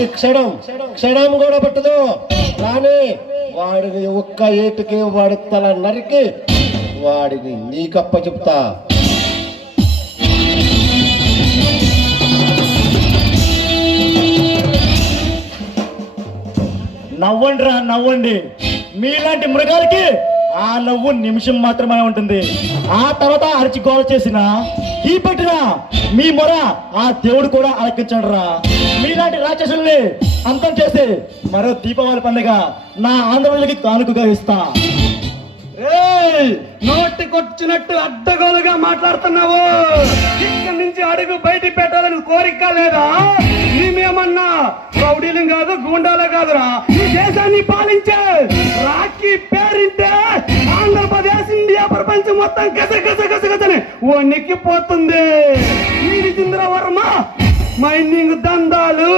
వాడికి క్షణం క్షణం కూడా పట్టదు. కానీ వాడిని ఒక్క ఏటుకి వాడి తల నరికి వాడిని నీకప్ప చెప్తా. నవ్వండి రా నవ్వండి. మీలాంటి మృగాలకి ఆ నవ్వు నిమిషం మాత్రమే ఉంటుంది. ఆ తర్వాత అరిచి గోల చేసిన ఈ పెట్టిన మీ మొర ఆ దేవుడు కూడా ఆలకించడు రా. మీలాంటి రాక్షసుల్ని అంతం చేసి మరో దీపావళి పండుగ నా ఆంధ్రప్రదేశ్కి కానుకగా ఇస్తా. నోటికొచ్చినట్టు అడ్డగోలుగా మాట్లాడుతున్నావు. ఇక్కడి నుంచి అడుగు బయట పెట్టాలని కోరిక లేదా? మేమేమన్నా రౌడీలం కాదు, గూండాలు కాదురా. ఈ దేశాన్ని పాలించే రాఖీ పేరింటే ఆంధ్రప్రదేశ్, ఇండియా, ప్రపంచం మొత్తం గసగసగసగసని వణికిపోతుంది. ఈ విజేంద్ర వర్మ మైనింగ్ దందాలు